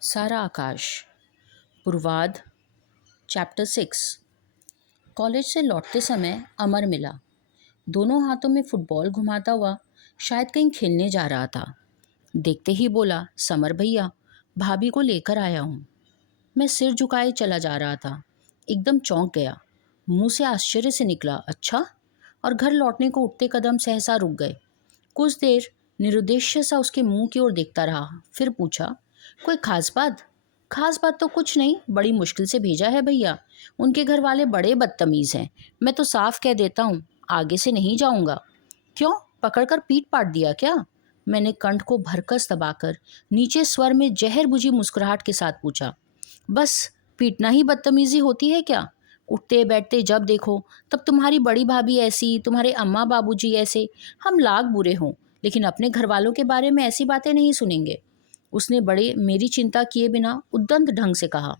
सारा आकाश पूर्वाध chapter 6। College से लौटते समय अमर मिला। दोनों हाथों में फुटबॉल घुमाता हुआ शायद कहीं खेलने जा रहा था। देखते ही बोला, समर भैया, भाभी को लेकर आया हूँ। मैं सिर झुकाए चला जा रहा था। एकदम चौंक गया। मुंह से आश्चर्य से निकला, अच्छा? और घर लौटने को उठते कदम सहसा रुक गए। कुछ देर निरुद्देश्य सा उसके मुंह की ओर देखता रहा, फिर पूछा, कोई खास बात? खास बात तो कुछ नहीं, बड़ी मुश्किल से भेजा है भैया। उनके घर वाले बड़े बदतमीज हैं। मैं तो साफ कह देता हूँ, आगे से नहीं जाऊंगा। क्यों? पकड़कर पीट पाट दिया क्या? मैंने कंठ को भरकस दबाकर नीचे स्वर में जहर बुझी मुस्कुराहट के साथ पूछा। बस पीटना ही बदतमीजी होती है क्या? उठते बैठते जब देखो तब तुम्हारी बड़ी भाभी ऐसी, तुम्हारे अम्मा बाबूजी ऐसे। हम लाख बुरे हों लेकिन अपने घर वालों के बारे में ऐसी बातें नहीं सुनेंगे। उसने बड़े मेरी चिंता किए बिना उद्दंड ढंग से कहा।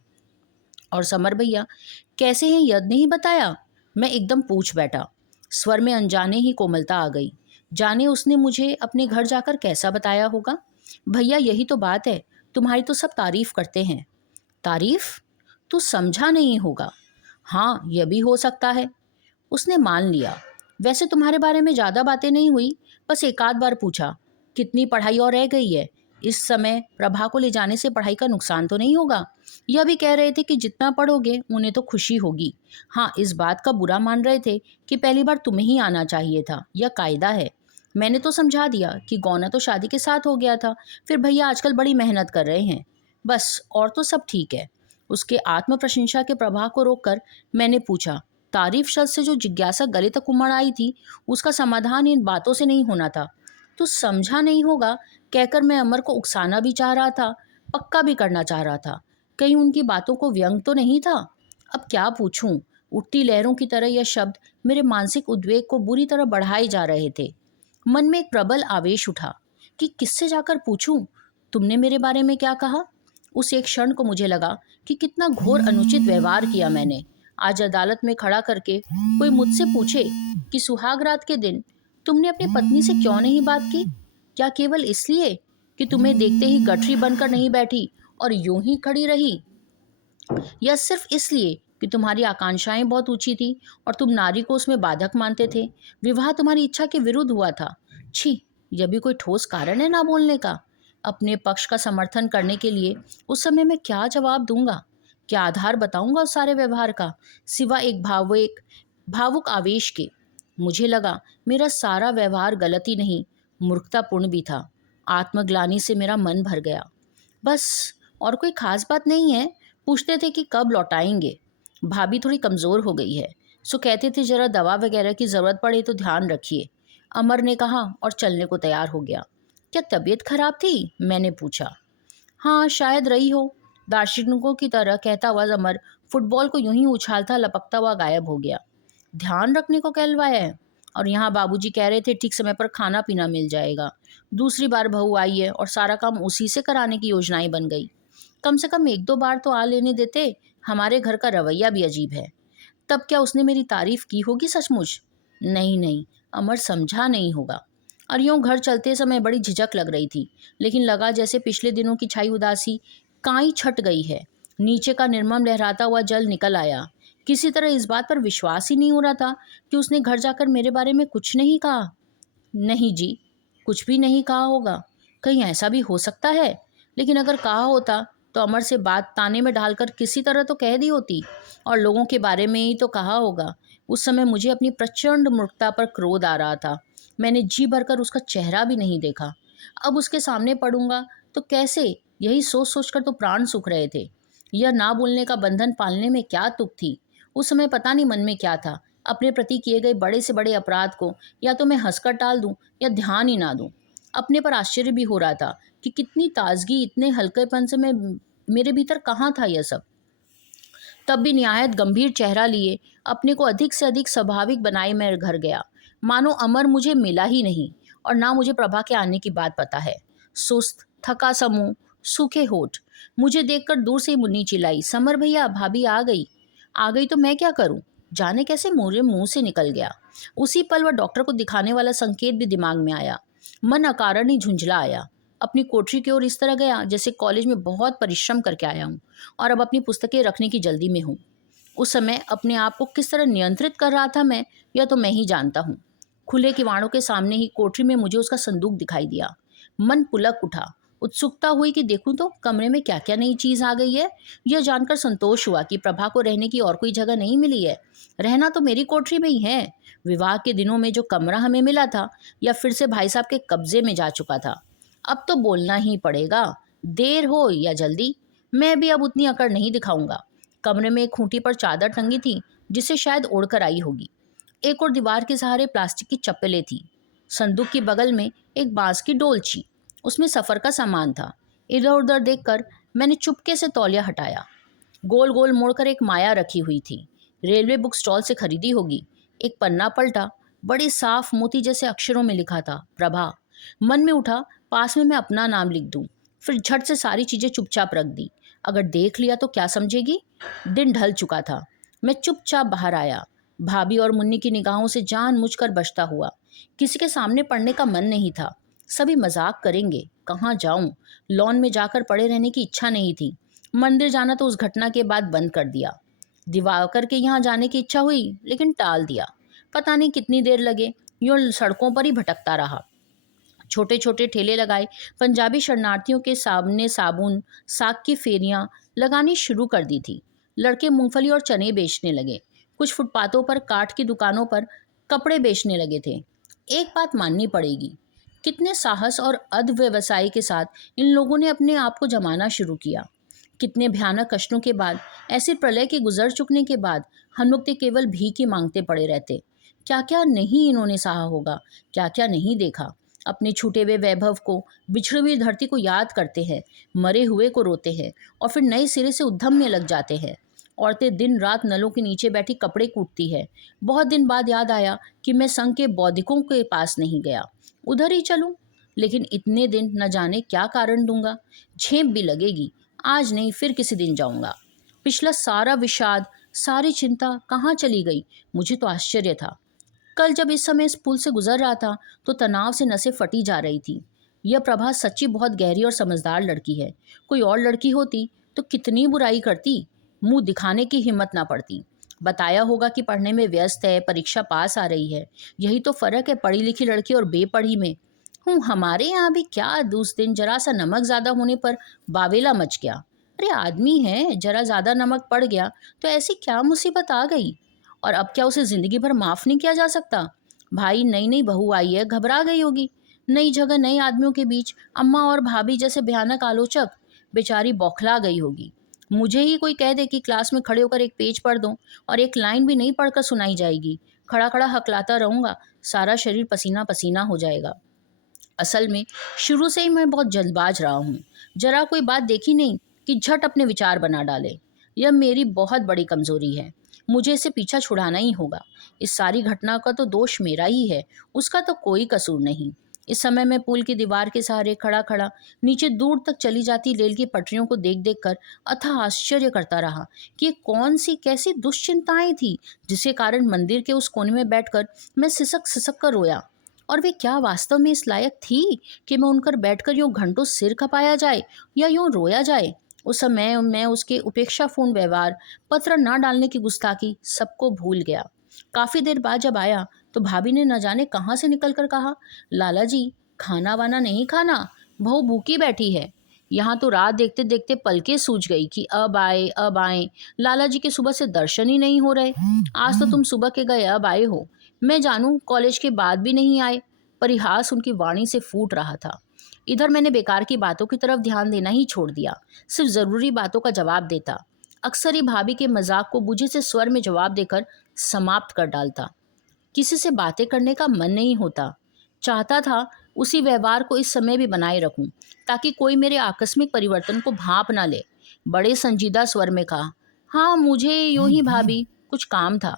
और समर भैया कैसे हैं यद नहीं बताया? मैं एकदम पूछ बैठा। स्वर में अनजाने ही कोमलता आ गई। जाने उसने मुझे अपने घर जाकर कैसा बताया होगा। भैया यही तो बात है, तुम्हारी तो सब तारीफ करते हैं। तारीफ? तू समझा नहीं होगा। हाँ, यह भी हो सकता है। उसने मान लिया। वैसे तुम्हारे बारे में ज़्यादा बातें नहीं हुई, बस एक आध बार पूछा, कितनी पढ़ाई और रह गई है? इस समय प्रभा को ले जाने से पढ़ाई का नुकसान तो नहीं होगा? यह भी कह रहे थे कि जितना पढ़ोगे उन्हें तो खुशी होगी। हाँ, इस बात का बुरा मान रहे थे कि पहली बार तुम्हें ही आना चाहिए था, यह कायदा है। मैंने तो समझा दिया कि गौना तो शादी के साथ हो गया था, फिर भैया आजकल बड़ी मेहनत कर रहे हैं। बस, और तो सब ठीक है। उसके आत्म प्रशंसा के प्रभाव को रोककर मैंने पूछा, तारीफ शब्द से जो जिज्ञासा गले तक उमड़ आई थी, उसका समाधान इन बातों से नहीं होना था। तो समझा नहीं होगा कहकर मैं अमर को उकसाना भी चाह रहा था, पक्का भी करना चाह रहा था। कहीं उनकी बातों को व्यंग तो नहीं था? अब क्या पूछूं? उठती लहरों की तरह यह शब्द मेरे मानसिक उद्वेग को बुरी तरह बढ़ाए जा रहे थे। मन में एक प्रबल आवेश उठा कि किससे जाकर पूछूं, तुमने मेरे बारे में क्या कहा? उस एक क्षण को मुझे लगा कि कितना घोर अनुचित व्यवहार किया मैंने। आज अदालत में खड़ा करके कोई मुझसे पूछे कि सुहाग रात के दिन तुमने अपनी पत्नी से क्यों नहीं बात की, क्या केवल इसलिए कि तुम्हें देखते ही गठरी बनकर नहीं बैठी और यूं ही खड़ी रही, या सिर्फ इसलिए कि तुम्हारी आकांक्षाएं बहुत ऊंची थी और तुम नारी को उसमें बाधक मानते थे? विवाह तुम्हारी इच्छा के विरुद्ध हुआ था। छी, यह भी कोई ठोस कारण है ना बोलने का? अपने पक्ष का समर्थन करने के लिए उस समय मैं क्या जवाब दूंगा? क्या आधार बताऊंगा उस सारे व्यवहार का, सिवा एक भावुक आवेश के? मुझे लगा मेरा सारा व्यवहार गलत ही नहीं, मूर्खतापूर्ण भी था। आत्मग्लानि से मेरा मन भर गया। बस, और कोई खास बात नहीं है। पूछते थे कि कब लौटाएंगे। भाभी थोड़ी कमज़ोर हो गई है, सो कहते थे जरा दवा वगैरह की ज़रूरत पड़े तो ध्यान रखिए। अमर ने कहा और चलने को तैयार हो गया। क्या तबीयत खराब थी? मैंने पूछा। हाँ, शायद रही हो। दार्शनिकों की तरह कहता हुआ अमर फुटबॉल को यूं ही उछालता लपकता हुआ गायब हो गया। ध्यान रखने को कहलवाया है? और यहाँ बाबूजी कह रहे थे ठीक समय पर खाना पीना मिल जाएगा। दूसरी बार बहू आई है और सारा काम उसी से कराने की योजनाएं बन गई। कम से कम एक दो बार तो आ लेने देते। हमारे घर का रवैया भी अजीब है। तब क्या उसने मेरी तारीफ की होगी सचमुच? नहीं नहीं, अमर समझा नहीं होगा। और यूं घर चलते समय बड़ी झिझक लग रही थी, लेकिन लगा जैसे पिछले दिनों की छाई उदासी काई छट गई है। नीचे का निर्मम लहराता हुआ जल निकल आया। किसी तरह इस बात पर विश्वास ही नहीं हो रहा था कि उसने घर जाकर मेरे बारे में कुछ नहीं कहा। नहीं जी, कुछ भी नहीं कहा होगा। कहीं ऐसा भी हो सकता है? लेकिन अगर कहा होता तो अमर से बात ताने में ढालकर किसी तरह तो कह दी होती, और लोगों के बारे में ही तो कहा होगा। उस समय मुझे अपनी प्रचंड मूर्खता पर क्रोध आ रहा था। मैंने जी भरकर उसका चेहरा भी नहीं देखा। अब उसके सामने पड़ूंगा तो कैसे, यही सोच सोचकर तो प्राण सूख रहे थे। यह ना बोलने का बंधन पालने में क्या तुक थी? उस समय पता नहीं मन में क्या था। अपने प्रति किए गए बड़े से बड़े अपराध को या तो मैं हंसकर टाल दूं या ध्यान ही ना दूं। अपने पर आश्चर्य भी हो रहा था कि कितनी ताजगी, इतने हल्केपन से मैं मेरे भीतर कहाँ था यह सब। तब भी निहायत गंभीर चेहरा लिए अपने को अधिक से अधिक स्वाभाविक बनाए मैं घर गया, मानो अमर मुझे मिला ही नहीं और ना मुझे प्रभा के आने की बात पता है। सुस्त थका सा मुंह, सूखे होठ। मुझे देखकर दूर से ही मुन्नी चिल्लाई, समर भैया, भाभी आ गई। आ गई तो मैं क्या करूं? जाने कैसे मेरे मुंह से निकल गया। उसी पल वह डॉक्टर को दिखाने वाला संकेत भी दिमाग में आया। मन अकारण ही झुंझला आया। अपनी कोठरी की ओर इस तरह गया जैसे कॉलेज में बहुत परिश्रम करके आया हूँ और अब अपनी पुस्तकें रखने की जल्दी में हूँ। उस समय अपने आप को किस तरह नियंत्रित कर रहा था मैं, यह तो मैं ही जानता हूँ। खुले किवाड़ों के सामने ही कोठरी में मुझे उसका संदूक दिखाई दिया। मन पुलक उठा। उत्सुकता हुई कि देखूं तो कमरे में क्या क्या नई चीज आ गई है। यह जानकर संतोष हुआ कि प्रभा को रहने की और कोई जगह नहीं मिली है। रहना तो मेरी कोठरी में ही है। विवाह के दिनों में जो कमरा हमें मिला था, या फिर से भाई साहब के कब्जे में जा चुका था। अब तो बोलना ही पड़ेगा, देर हो या जल्दी, मैं भी अब उतनी अकड़ नहीं दिखाऊंगा। कमरे में एक खूंटी पर चादर टंगी थी, जिसे शायद ओढ़कर आई होगी। एक और दीवार के सहारे प्लास्टिक की चप्पलें थी। संदूक के बगल में एक बांस की डोलची, उसमें सफ़र का सामान था। इधर उधर देखकर मैंने चुपके से तौलिया हटाया। गोल गोल मोड़कर एक माया रखी हुई थी, रेलवे बुक स्टॉल से खरीदी होगी। एक पन्ना पलटा, बड़े साफ मोती जैसे अक्षरों में लिखा था, प्रभा। मन में उठा, पास में मैं अपना नाम लिख दूं। फिर झट से सारी चीज़ें चुपचाप रख दी। अगर देख लिया तो क्या समझेगी। दिन ढल चुका था। मैं चुपचाप बाहर आया, भाभी और मुन्नी की निगाहों से जानबूझकर बचता हुआ। किसी के सामने पड़ने का मन नहीं था। सभी मजाक करेंगे, कहाँ जाऊं। लॉन में जाकर पड़े रहने की इच्छा नहीं थी। मंदिर जाना तो उस घटना के बाद बंद कर दिया। दिवाकर के यहाँ जाने की इच्छा हुई, लेकिन टाल दिया। पता नहीं कितनी देर लगे, यूं सड़कों पर ही भटकता रहा। छोटे छोटे ठेले लगाए पंजाबी शरणार्थियों के सामने साबुन साग की फेरियां लगानी शुरू कर दी थी। लड़के मूंगफली और चने बेचने लगे। कुछ फुटपाथों पर काठ की दुकानों पर कपड़े बेचने लगे थे। एक बात माननी पड़ेगी, कितने साहस और अधव्यवसाय के साथ इन लोगों ने अपने आप को जमाना शुरू किया। कितने भयानक कष्टों के बाद, ऐसे प्रलय के गुजर चुकने के बाद हम लोग तो केवल भीख ही मांगते पड़े रहते। क्या क्या नहीं इन्होंने सहा होगा, क्या क्या नहीं देखा। अपने छूटे हुए वैभव को, बिछड़ी हुई धरती को याद करते हैं, मरे हुए को रोते हैं और फिर नए सिरे से उद्यम में लग जाते हैं। औरतें दिन रात नलों के नीचे बैठी कपड़े कूटती है। बहुत दिन बाद याद आया कि मैं संघ के बौद्धिकों के पास नहीं गया, उधर ही चलूं। लेकिन इतने दिन न जाने क्या कारण दूंगा। झेप भी लगेगी। आज नहीं, फिर किसी दिन जाऊंगा। पिछला सारा विषाद, सारी चिंता कहाँ चली गई, मुझे तो आश्चर्य था। कल जब इस समय इस पुल से गुजर रहा था तो तनाव से नसें फटी जा रही थी। यह प्रभा सच्ची बहुत गहरी और समझदार लड़की है। कोई और लड़की होती तो कितनी बुराई करती, मुंह दिखाने की हिम्मत ना पड़ती। बताया होगा कि पढ़ने में व्यस्त है, परीक्षा पास आ रही है। यही तो फर्क है पढ़ी लिखी लड़की और बेपढ़ी में। हमारे यहाँ भी क्या, दूस दिन जरा सा नमक ज़्यादा होने पर बावेला मच गया। अरे आदमी है, जरा ज़्यादा नमक पड़ गया तो ऐसी क्या मुसीबत आ गई। और अब क्या उसे ज़िंदगी भर माफ़ नहीं किया जा सकता। भाई नई नई बहू आई है, घबरा गई होगी। नई जगह, नए आदमियों के बीच अम्मा और भाभी जैसे भयानक आलोचक, बेचारी बौखला गई होगी। मुझे ही कोई कह दे कि क्लास में खड़े होकर एक पेज पढ़ दो और एक लाइन भी नहीं पढ़कर सुनाई जाएगी, खड़ा खड़ा हकलाता रहूँगा, सारा शरीर पसीना पसीना हो जाएगा। असल में शुरू से ही मैं बहुत जल्दबाज रहा हूँ। जरा कोई बात देखी नहीं कि झट अपने विचार बना डाले। यह मेरी बहुत बड़ी कमजोरी है। मुझे इसे पीछा छुड़ाना ही होगा। इस सारी घटना का तो दोष मेरा ही है, उसका तो कोई कसूर नहीं। इस समय मैं पुल की दीवार के सहारे खड़ा खड़ा नीचे दूर तक चली जाती रेल की पटरियों को देख देख कर अथाह आश्चर्य करता रहा कि ये कौन सी कैसी दुश्चिंताएं थी जिसके कारण मंदिर के उस कोने में बैठकर मैं सिसक सिसक कर रोया। और वे क्या वास्तव में इस लायक थी कि मैं उनकर बैठकर यूं घंटों सिर खपाया जाए या यूं रोया जाए। उस समय मैं उसके उपेक्षापूर्ण व्यवहार, पत्र न डालने की गुस्ताखी सबको भूल गया। काफ़ी देर बाद जब आया तो भाभी ने न जाने कहाँ से निकल कर कहा, लाला जी खाना वाना नहीं खाना, बहू भूखी बैठी है। यहाँ तो रात देखते देखते पलकें सूझ गई कि अब आए अब आए। लाला जी के सुबह से दर्शन ही नहीं हो रहे। आज तो तुम सुबह के गए अब आए हो, मैं जानूं कॉलेज के बाद भी नहीं आए। परिहास उनकी वाणी से फूट रहा था। इधर मैंने बेकार की बातों की तरफ ध्यान देना ही छोड़ दिया, सिर्फ ज़रूरी बातों का जवाब देता। अक्सर ही भाभी के मजाक को बुझे से स्वर में जवाब देकर समाप्त कर डालता। किसी से बातें करने का मन नहीं होता। चाहता था उसी व्यवहार को इस समय भी बनाए रखूं, ताकि कोई मेरे आकस्मिक परिवर्तन को भांप ना ले। बड़े संजीदा स्वर में कहा, हाँ मुझे यूं ही भाभी कुछ काम था।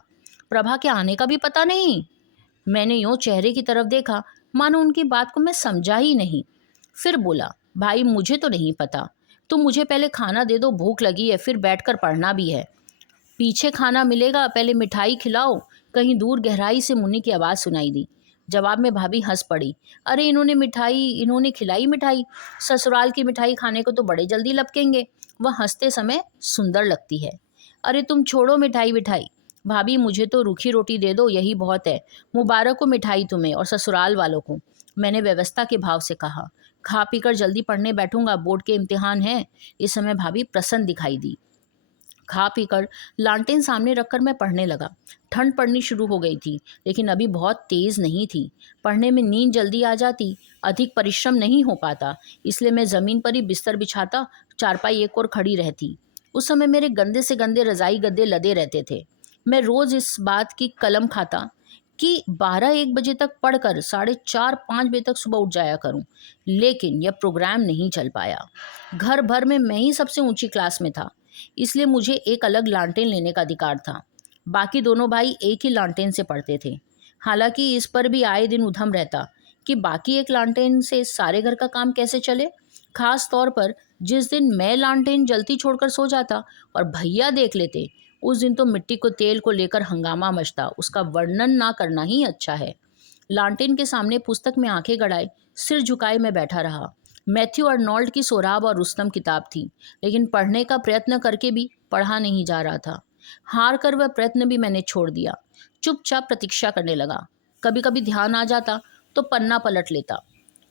प्रभा के आने का भी पता नहीं। मैंने यूं चेहरे की तरफ देखा मानो उनकी बात को मैं समझा ही नहीं। फिर बोला, भाई मुझे तो नहीं पता, तुम मुझे पहले खाना दे दो, भूख लगी है, फिर बैठकर पढ़ना भी है। पीछे खाना मिलेगा, पहले मिठाई खिलाओ। कहीं दूर गहराई से मुन्नी की आवाज़ सुनाई दी, जवाब में भाभी हंस पड़ी। अरे इन्होंने खिलाई मिठाई, ससुराल की मिठाई खाने को तो बड़े जल्दी लपकेंगे। वह हंसते समय सुंदर लगती है। अरे तुम छोड़ो मिठाई विठाई, भाभी मुझे तो रूखी रोटी दे दो, यही बहुत है। मुबारक हो मिठाई तुम्हें और ससुराल वालों को, मैंने व्यवस्था के भाव से कहा। खा पीकर जल्दी पढ़ने बैठूंगा, बोर्ड के इम्तिहान हैं। इस समय भाभी प्रसन्न दिखाई दी। खा पीकर लालटेन सामने रखकर मैं पढ़ने लगा। ठंड पड़नी शुरू हो गई थी, लेकिन अभी बहुत तेज नहीं थी। पढ़ने में नींद जल्दी आ जाती, अधिक परिश्रम नहीं हो पाता, इसलिए मैं ज़मीन पर ही बिस्तर बिछाता, चारपाई एक और खड़ी रहती। उस समय मेरे गंदे से गंदे रज़ाई गद्दे लदे रहते थे। मैं रोज़ इस बात की कलम खाता कि 12-1 बजे तक पढ़कर 4:30-5 बजे तक सुबह उठ जाया करूं। लेकिन यह प्रोग्राम नहीं चल पाया। घर भर में मैं ही सबसे ऊंची क्लास में था, इसलिए मुझे एक अलग लालटेन लेने का अधिकार था। बाकी दोनों भाई एक ही लालटेन से पढ़ते थे। हालांकि इस पर भी आए दिन उधम रहता कि बाकी एक लालटेन से सारे घर का काम कैसे चले। खास तौर पर जिस दिन मैं लालटेन जलती छोड़कर सो जाता और भैया देख लेते, उस दिन तो मिट्टी को तेल को लेकर हंगामा मचता, उसका वर्णन ना करना ही अच्छा है। लालटेन के सामने पुस्तक में आंखें गड़ाए, सिर झुकाए मैं बैठा रहा। मैथ्यू अर्नोल्ड की सोराब और रुस्तम किताब थी, लेकिन पढ़ने का प्रयत्न करके भी पढ़ा नहीं जा रहा था। हार कर वह प्रयत्न भी मैंने छोड़ दिया। चुपचाप प्रतीक्षा करने लगा। कभी कभी ध्यान आ जाता तो पन्ना पलट लेता।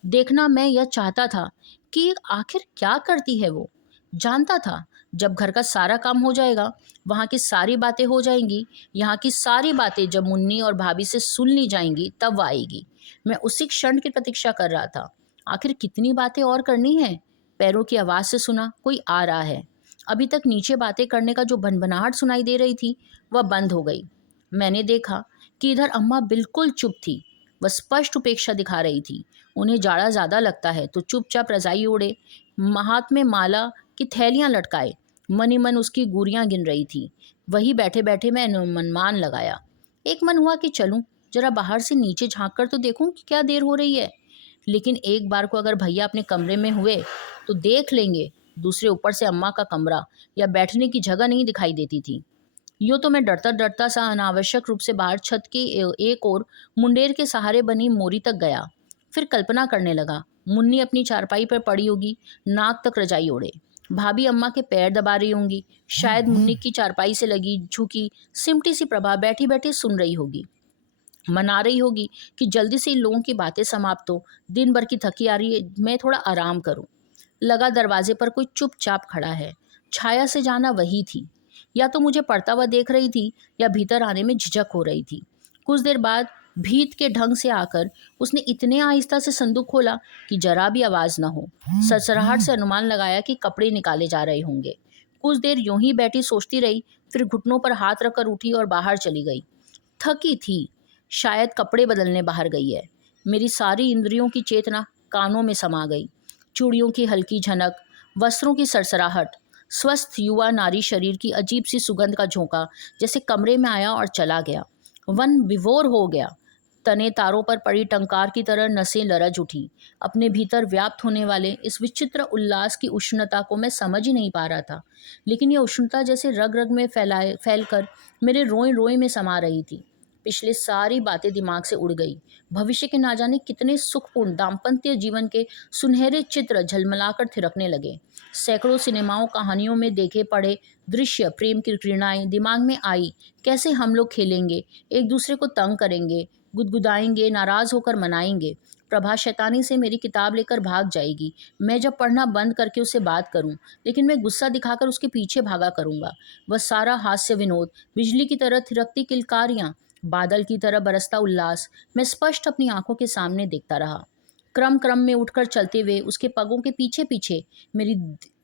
देखना मैं यह चाहता था कि आखिर क्या करती है वो। जानता था जब घर का सारा काम हो जाएगा, वहाँ की सारी बातें हो जाएंगी, यहाँ की सारी बातें जब मुन्नी और भाभी से सुन ली जाएंगी तब वो आएगी। मैं उसी क्षण की प्रतीक्षा कर रहा था। आखिर कितनी बातें और करनी है। पैरों की आवाज़ से सुना कोई आ रहा है। अभी तक नीचे बातें करने का जो भनभनाहट सुनाई दे रही थी वह बंद हो गई। मैंने देखा कि इधर अम्मा बिल्कुल चुप थी। वह स्पष्ट उपेक्षा दिखा रही थी। उन्हें जाड़ा ज़्यादा लगता है तो चुपचाप रजाई ओढ़े, हाथ में माला की थैलियाँ लटकाए, मन ही मन उसकी गुरियाँ गिन रही थी। वही बैठे बैठे मैं अनुमान लगाया। एक मन हुआ कि चलूं, जरा बाहर से नीचे झांक कर तो देखूं कि क्या देर हो रही है। लेकिन एक बार को अगर भैया अपने कमरे में हुए तो देख लेंगे, दूसरे ऊपर से अम्मा का कमरा या बैठने की जगह नहीं दिखाई देती थी। यूँ तो मैं डरता डरता सा अनावश्यक रूप से बाहर छत की एक ओर मुंडेर के सहारे बनी मोरी तक गया। फिर कल्पना करने लगा, मुन्नी अपनी चारपाई पर पड़ी होगी, नाक तक रजाई ओढ़े। भाभी अम्मा के पैर दबा रही होंगी। शायद मुन्नी की चारपाई से लगी झुकी सिमटी सी प्रभा बैठी बैठी सुन रही होगी, मना रही होगी कि जल्दी से इन लोगों की बातें समाप्त हो, दिन भर की थकी आ रही है, मैं थोड़ा आराम करूं। लगा दरवाजे पर कोई चुपचाप खड़ा है। छाया से जाना वही थी। या तो मुझे पढ़ता हुआ देख रही थी या भीतर आने में झिझक हो रही थी। कुछ देर बाद भीत के ढंग से आकर उसने इतने आहिस्ता से संदूक खोला कि जरा भी आवाज न हो। ससराहट से अनुमान लगाया कि कपड़े निकाले जा रहे होंगे। कुछ देर यूं ही बैठी सोचती रही, फिर घुटनों पर हाथ रखकर उठी और बाहर चली गई। थकी थी, शायद कपड़े बदलने बाहर गई है। मेरी सारी इंद्रियों की चेतना कानों में समा गई। चूड़ियों की हल्की झनक, वस्त्रों की सरसराहट, स्वस्थ युवा नारी शरीर की अजीब सी सुगंध का झोंका जैसे कमरे में आया और चला गया। वन विभोर हो गया। तने तारों पर पड़ी टंकार की तरह नसें लरज उठी। अपने भीतर व्याप्त होने वाले इस विचित्र उल्लास की उष्णता को मैं समझ ही नहीं पा रहा था, लेकिन यह उष्णता जैसे रग रग में फैलकर मेरे रोए रोए में समा रही थी। पिछले सारी बातें दिमाग से उड़ गई। भविष्य के ना जाने कितने सुखपूर्ण दाम्पत्य जीवन के सुनहरे चित्र झलमलाकर थिरकने लगे। सैकड़ों सिनेमाओं कहानियों में देखे पढ़े दृश्य, प्रेम की क्रीड़ाएं दिमाग में आई। कैसे हम लोग खेलेंगे, एक दूसरे को तंग करेंगे, गुदगुदाएंगे, नाराज होकर मनाएंगे। प्रभा शैतानी से मेरी किताब लेकर भाग जाएगी। मैं जब पढ़ना बंद करके उससे बात करूं, लेकिन मैं गुस्सा दिखाकर उसके पीछे भागा करूंगा। वह सारा हास्य विनोद, बिजली की तरह थिरकती किलकारियां, बादल की तरह बरसता उल्लास मैं स्पष्ट अपनी आंखों के सामने देखता रहा। क्रम क्रम में उठकर चलते हुए उसके पगों के पीछे पीछे मेरी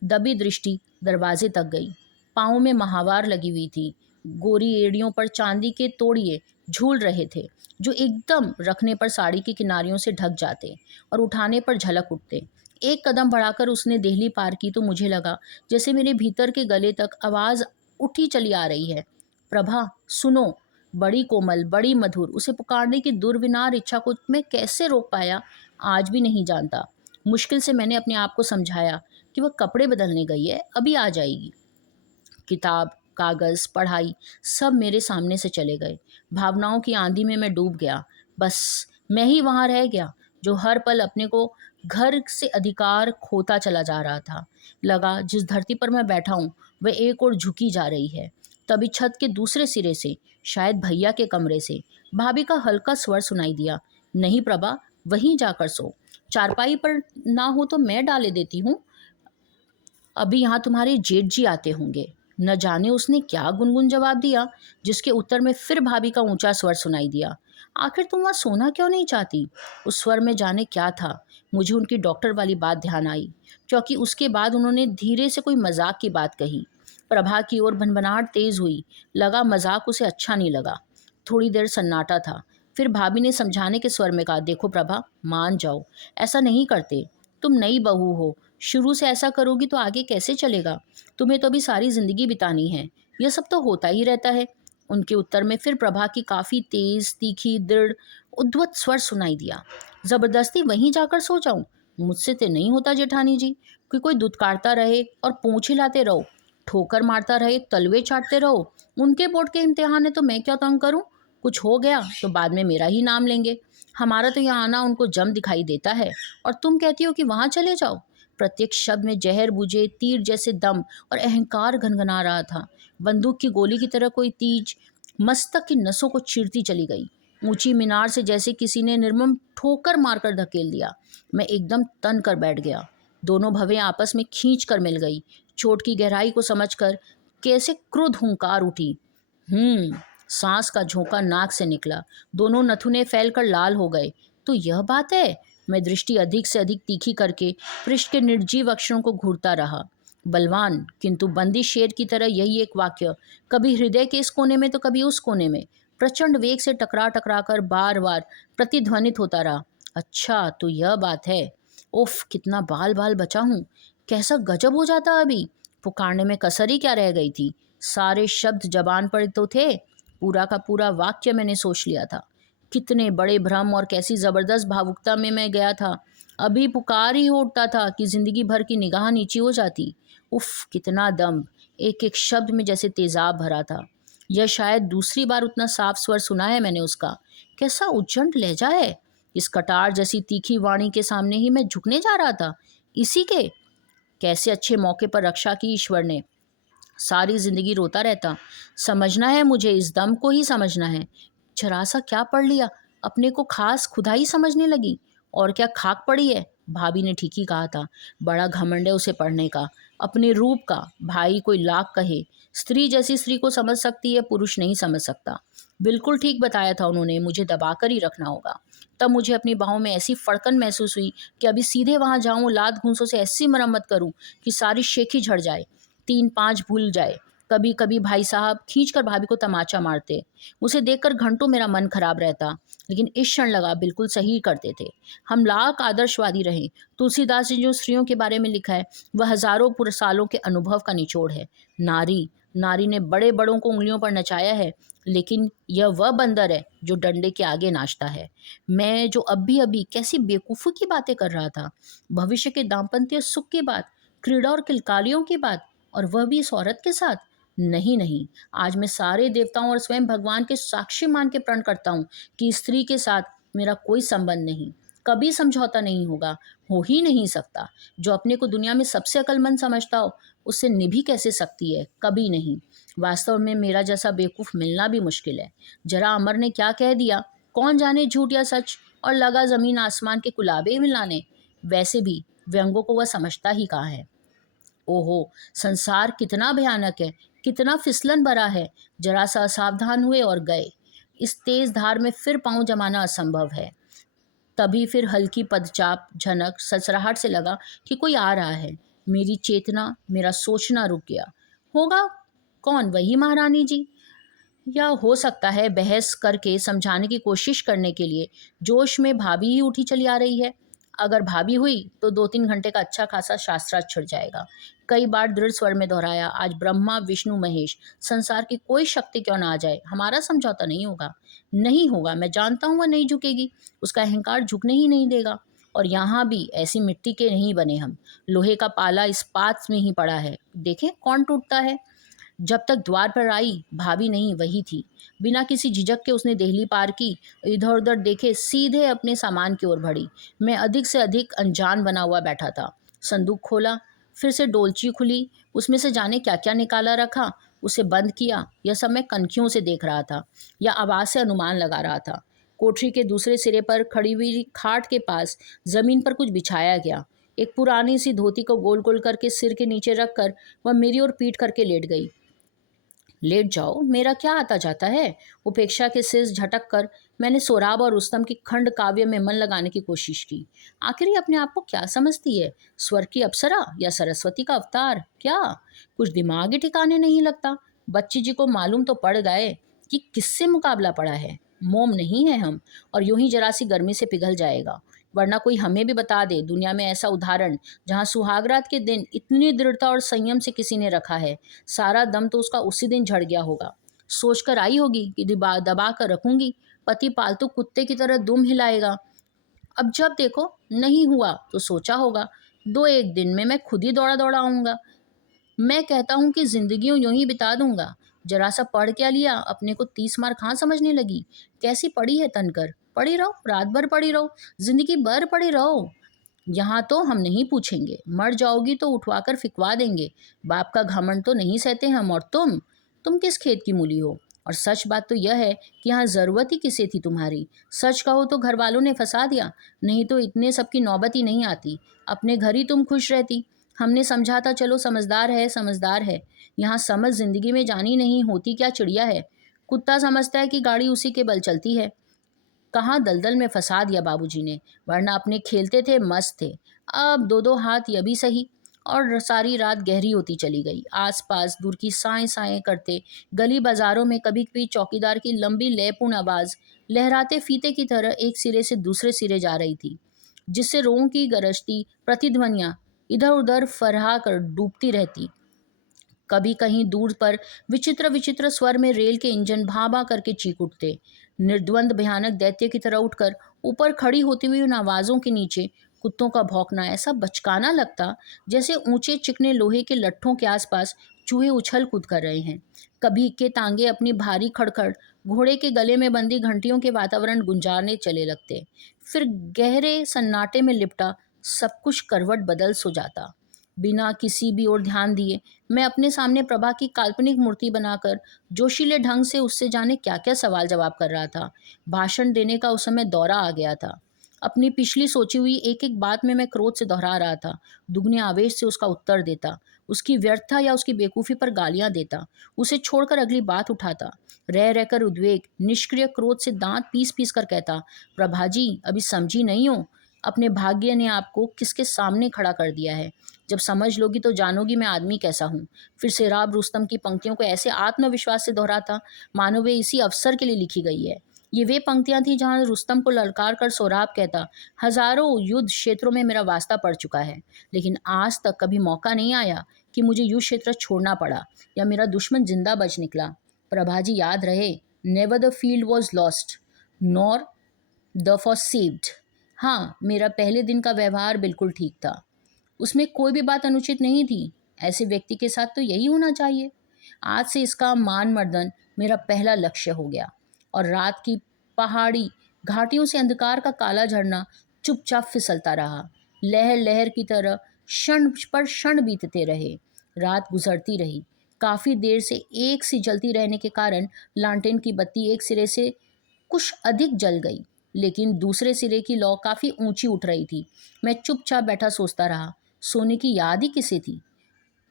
दबी दृष्टि दरवाजे तक गई। पाँव में महावार लगी हुई थी। गोरी एड़ियों पर चांदी के तोड़िए झूल रहे थे, जो एकदम रखने पर साड़ी की किनारियों से ढक जाते और उठाने पर झलक उठते। एक कदम बढ़ाकर उसने देहली पार की तो मुझे लगा जैसे मेरे भीतर के गले तक आवाज़ उठी चली आ रही है, प्रभा सुनो। बड़ी कोमल, बड़ी मधुर, उसे पुकारने की दुर्विनार इच्छा को मैं कैसे रोक पाया, आज भी नहीं जानता। मुश्किल से मैंने अपने आप को समझाया कि वह कपड़े बदलने गई है, अभी आ जाएगी। किताब, कागज़, पढ़ाई सब मेरे सामने से चले गए। भावनाओं की आंधी में मैं डूब गया। बस मैं ही वहाँ रह गया, जो हर पल अपने को घर से अधिकार खोता चला जा रहा था। लगा जिस धरती पर मैं बैठा हूँ वह एक ओर झुकी जा रही है। तभी छत के दूसरे सिरे से, शायद भैया के कमरे से, भाभी का हल्का स्वर सुनाई दिया, नहीं प्रभा, वहीं जाकर सो। चारपाई पर ना हो तो मैं डाले देती हूँ, अभी यहाँ तुम्हारे जेठ जी आते होंगे। न जाने उसने क्या गुनगुन जवाब दिया, जिसके उत्तर में फिर भाभी का ऊंचा स्वर सुनाई दिया, आखिर तुम वहाँ सोना क्यों नहीं चाहती? उस स्वर में जाने क्या था। मुझे उनकी डॉक्टर वाली बात ध्यान आई, क्योंकि उसके बाद उन्होंने धीरे से कोई मजाक की बात कही। प्रभा की ओर भनभनाहट तेज हुई। लगा मजाक उसे अच्छा नहीं लगा। थोड़ी देर सन्नाटा था। फिर भाभी ने समझाने के स्वर में कहा, देखो प्रभा, मान जाओ, ऐसा नहीं करते। तुम नई बहू हो, शुरू से ऐसा करोगी तो आगे कैसे चलेगा? तुम्हें तो अभी सारी जिंदगी बितानी है। यह सब तो होता ही रहता है। उनके उत्तर में फिर प्रभा की काफी तेज, तीखी, दृढ़, उद्वत स्वर सुनाई दिया। जबरदस्ती वहीं जाकर सो जाऊं? मुझसे तो नहीं होता जेठानी जी। कि कोई दुत्कारता रहे और पूंछ हिलाते रहो, ठोकर मारता रहे, तलवे चाटते रहो। उनके बोर्ड के इम्तिहान है तो मैं क्या तंग करूं? कुछ हो गया तो बाद में मेरा ही नाम लेंगे। हमारा तो यहाँ आना उनको जम दिखाई देता है, और तुम कहती हो कि वहां चले जाओ। प्रत्येक शब्द में जहर बुझे तीर जैसे दम और अहंकार घनघना रहा था। बंदूक की गोली की तरह कोई तीज मस्तक की नसों को चीरती चली गई। ऊंची मीनार से जैसे किसी ने निर्मम ठोकर मारकर धकेल दिया। मैं एकदम तन कर बैठ गया। दोनों भवें आपस में खींच कर मिल गई। चोट की गहराई को समझकर कैसे क्रुद्ध हुंकार उठी। सांस का झोंका नाक से निकला। दोनों नथुने फैलकर लाल हो गए। तो यह बात है। मैं दृष्टि अधिक से अधिक तीखी करके पृष्ठ के निर्जीव अक्षरों को घूरता रहा। बलवान किंतु बंदी शेर की तरह यही एक वाक्य कभी हृदय के इस कोने में तो कभी उस कोने में प्रचंड वेग से टकरा टकरा कर बार बार प्रतिध्वनित होता रहा। अच्छा तो यह बात है। उफ, कितना बाल बाल बचा हूँ। कैसा गजब हो जाता अभी। पुकारने में कसर ही क्या रह गई थी। सारे शब्द जबान पर तो थे। पूरा का पूरा वाक्य मैंने सोच लिया था। कितने बड़े भ्रम और कैसी जबरदस्त भावुकता में मैं गया था। अभी पुकार ही हो उठता था कि जिंदगी भर की निगाह नीची हो जाती। उफ, कितना दम। एक एक शब्द में जैसे तेजाब भरा था। यह शायद दूसरी बार उतना साफ स्वर सुना है मैंने उसका। कैसा उज्जंड लहजा है। इस कटार जैसी तीखी वाणी के सामने ही मैं झुकने जा रहा था। इसी के कैसे अच्छे मौके पर रक्षा की ईश्वर ने। सारी जिंदगी रोता रहता। समझना है मुझे, इस दम को ही समझना है। जरा सा क्या पढ़ लिया, अपने को खास खुदाई समझने लगी। और क्या खाक पड़ी है। भाभी ने ठीक ही कहा था। बड़ा घमंड है उसे पढ़ने का, अपने रूप का। भाई कोई लाख कहे, स्त्री जैसी स्त्री को समझ सकती है, पुरुष नहीं समझ सकता। बिल्कुल ठीक बताया था उन्होंने, मुझे दबाकर ही रखना होगा। तब मुझे अपनी बाहों में ऐसी फड़कन महसूस हुई कि अभी सीधे वहां जाऊं, लात घूंसों से ऐसी मरम्मत करूं कि सारी शेखी झड़ जाए, 3-5 भूल जाए। कभी कभी भाई साहब खींचकर भाभी को तमाचा मारते। उसे देखकर घंटों मेरा मन खराब रहता, लेकिन इस क्षण लगा बिल्कुल सही करते थे। हम लाख आदर्शवादी रहे। तुलसीदास ने जो स्त्रियों के बारे में लिखा है वह हजारों सालों के अनुभव का निचोड़ है। नारी नारी ने बड़े बड़ों को उंगलियों पर नचाया है, लेकिन यह वह बंदर है जो डंडे के आगे नाचता है। मैं जो अभी अभी कैसी बेवकूफ़ी की बातें कर रहा था। भविष्य के दाम्पत्य सुख की बात, क्रीड़ा और किलकालियों की बात, और वह भी इस औरत के साथ। नहीं नहीं, आज मैं सारे देवताओं और स्वयं भगवान के साक्षी मान के प्रण करता हूँ कि स्त्री के साथ मेरा कोई संबंध नहीं, कभी समझौता नहीं होगा, हो ही नहीं सकता। जो अपने को दुनिया में सबसे अक्लमंद समझता हो उससे निभी कैसे सकती है, कभी नहीं। वास्तव में मेरा जैसा बेवकूफ़ मिलना भी मुश्किल है। जरा अमर ने क्या कह दिया, कौन जाने झूठ या सच, और लगा ज़मीन आसमान के कुलाबे मिलाने। वैसे भी व्यंगों को वह समझता ही कहाँ है। ओहो, संसार कितना भयानक है, कितना फिसलन भरा है। जरा सा असावधान हुए और गए। इस तेज धार में फिर पांव जमाना असंभव है। तभी फिर हल्की पदचाप, झनक, ससराहट से लगा कि कोई आ रहा है। मेरी चेतना, मेरा सोचना रुक गया। होगा कौन, वही महारानी जी? या हो सकता है बहस करके समझाने की कोशिश करने के लिए जोश में भाभी ही उठी चली आ रही है। अगर भाभी हुई तो 2-3 घंटे का अच्छा खासा शास्त्रार्थ छिड़ जाएगा। कई बार दृढ़ स्वर में दोहराया, आज ब्रह्मा विष्णु महेश संसार की कोई शक्ति क्यों ना आ जाए, हमारा समझौता नहीं होगा। नहीं होगा, मैं जानता हूँ वह नहीं झुकेगी। उसका अहंकार झुकने ही नहीं देगा। और यहाँ भी ऐसी मिट्टी के नहीं बने हम। लोहे का पाला इस्पात में ही पड़ा है, देखें कौन टूटता है। जब तक द्वार पर आई, भाभी नहीं वही थी। बिना किसी झिझक के उसने देहली पार की, इधर उधर देखे सीधे अपने सामान की ओर बढ़ी। मैं अधिक से अधिक अनजान बना हुआ बैठा था। संदूक खोला, फिर से डोलची खुली, उसमें से जाने क्या क्या निकाला रखा, उसे बंद किया। यह सब मैं कनखियों से देख रहा था या आवाज से अनुमान लगा रहा था। कोठरी के दूसरे सिरे पर खड़ी हुई खाट के पास जमीन पर कुछ बिछाया गया। एक पुरानी सी धोती को गोल गोल करके सिर के नीचे रखकर वह मेरी ओर पीट करके लेट गई। लेट जाओ, मेरा क्या आता जाता है। उपेक्षा के सिर झटक कर मैंने सोराब और रुस्तम की खंड काव्य में मन लगाने की कोशिश की। आखिर ये अपने आप को क्या समझती है, स्वर की अप्सरा या सरस्वती का अवतार? क्या कुछ दिमाग ही ठिकाने नहीं लगता। बच्ची जी को मालूम तो पड़ गए कि किससे मुकाबला पड़ा है। मोम नहीं है हम, और यूं ही जरा सी गर्मी से पिघल जाएगा। वरना कोई हमें भी बता दे दुनिया में ऐसा उदाहरण जहां सुहागरात के दिन इतनी दृढ़ता और संयम से किसी ने रखा है। सारा दम तो उसका उसी दिन झड़ गया होगा। सोचकर आई होगी कि दबा दबा कर रखूंगी, पति पालतू कुत्ते की तरह दुम हिलाएगा। अब जब देखो नहीं हुआ तो सोचा होगा, दो एक दिन में मैं खुद ही दौड़ा दौड़ा आऊंगा। मैं कहता हूँ कि जिंदगी यूं ही बिता दूंगा। जरा सा पढ़ क्या लिया, अपने को 30 मार कहाँ समझने लगी। कैसी पड़ी है तनकर, पड़ी रहो, रात भर पड़ी रहो, जिंदगी भर पड़ी रहो। यहाँ तो हम नहीं पूछेंगे, मर जाओगी तो उठवा कर फिकवा देंगे। बाप का घमंड तो नहीं सहते हम, और तुम किस खेत की मूली हो। और सच बात तो यह है कि यहाँ ज़रूरत ही किसे थी तुम्हारी। सच कहो तो घर वालों ने फंसा दिया, नहीं तो इतने सबकी नौबत ही नहीं आती। अपने घर ही तुम खुश रहती। हमने समझा था चलो समझदार है समझदार है। यहाँ समझ जिंदगी में जानी नहीं, होती क्या चिड़िया है। कुत्ता समझता है कि गाड़ी उसी के बल चलती है। कहाँ दलदल में फंसा दिया बाबूजी ने, वरना अपने खेलते थे मस्त थे। अब दो दो हाथ ये भी सही। और सारी रात गहरी होती चली गई। आसपास दूर की साएं साएं करते गली बाजारों में कभी कभी चौकीदार की लंबी लयपूर्ण आवाज लहराते फीते की तरह एक सिरे से दूसरे सिरे जा रही थी, जिससे रों की गरजती प्रतिध्वनियां इधर उधर फरहा कर डूबती रहती। कभी कहीं दूर पर विचित्र विचित्र स्वर में रेल के इंजन भां भां करके चीख उठते। निर्द्वंद भयानक दैत्य की तरह उठकर ऊपर खड़ी होती हुई उन आवाज़ों के नीचे कुत्तों का भौंकना ऐसा बचकाना लगता जैसे ऊंचे चिकने लोहे के लट्ठों के आसपास चूहे उछल कूद कर रहे हैं। कभी के तांगे अपनी भारी खड़खड़ घोड़े के गले में बंधी घंटियों के वातावरण गुंजारने चले लगते। फिर गहरे सन्नाटे में लिपटा सब कुछ करवट बदल सो जाता। बिना किसी भी ओर ध्यान दिए मैं अपने सामने प्रभा की काल्पनिक मूर्ति बनाकर जोशीले ढंग से उससे जाने क्या क्या सवाल जवाब कर रहा था। भाषण देने का उस समय दौरा आ गया था। अपनी पिछली सोची हुई एक एक बात में मैं क्रोध से दोहरा रहा था, दुगने आवेश से उसका उत्तर देता, उसकी व्यर्थता या उसकी बेवकूफ़ी पर गालियां देता, उसे छोड़कर अगली बात उठाता, रह रहकर उद्वेग निष्क्रिय क्रोध से दांत पीस पीस कर कहता, प्रभा जी अभी समझी नहीं हो, अपने भाग्य ने आपको किसके सामने खड़ा कर दिया है। जब समझ लोगी तो जानोगी मैं आदमी कैसा हूँ। फिर सेराब रुस्तम की पंक्तियों को ऐसे आत्मविश्वास से दोहराता मानो वे इसी अवसर के लिए लिखी गई है। ये वे पंक्तियां थीं जहां रुस्तम को ललकार कर सोराब कहता, हजारों युद्ध क्षेत्रों में मेरा वास्ता पड़ चुका है, लेकिन आज तक कभी मौका नहीं आया कि मुझे युद्ध क्षेत्र छोड़ना पड़ा या मेरा दुश्मन जिंदा बच निकला। प्रभाजी याद रहे, never the field was lost nor the for saved. हाँ, मेरा पहले दिन का व्यवहार बिल्कुल ठीक था, उसमें कोई भी बात अनुचित नहीं थी। ऐसे व्यक्ति के साथ तो यही होना चाहिए। आज से इसका मान मर्दन मेरा पहला लक्ष्य हो गया। और रात की पहाड़ी घाटियों से अंधकार का काला झरना चुपचाप फिसलता रहा। लहर लहर की तरह क्षण पर क्षण बीतते रहे। रात गुजरती रही। काफ़ी देर से एक सी जलती रहने के कारण लालटेन की बत्ती एक सिरे से कुछ अधिक जल गई, लेकिन दूसरे सिरे की लौ काफ़ी ऊंची उठ रही थी। मैं चुपचाप बैठा सोचता रहा, सोने की याद ही किसे थी।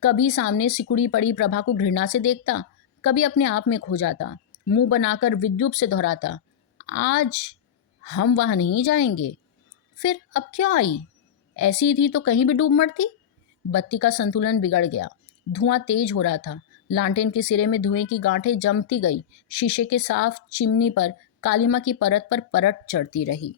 कभी सामने सिकुड़ी पड़ी प्रभा को घृणा से देखता, कभी अपने आप में खो जाता, मुंह बनाकर विद्युप से दोहराता, आज हम वहां नहीं जाएंगे। फिर अब क्या आई, ऐसी थी तो कहीं भी डूब मरती। बत्ती का संतुलन बिगड़ गया। धुआं तेज हो रहा था। लालटेन के सिरे में धुएं की गांठें जमती गई। शीशे के साफ चिमनी पर कालीमा की परत पर परत चढ़ती रही।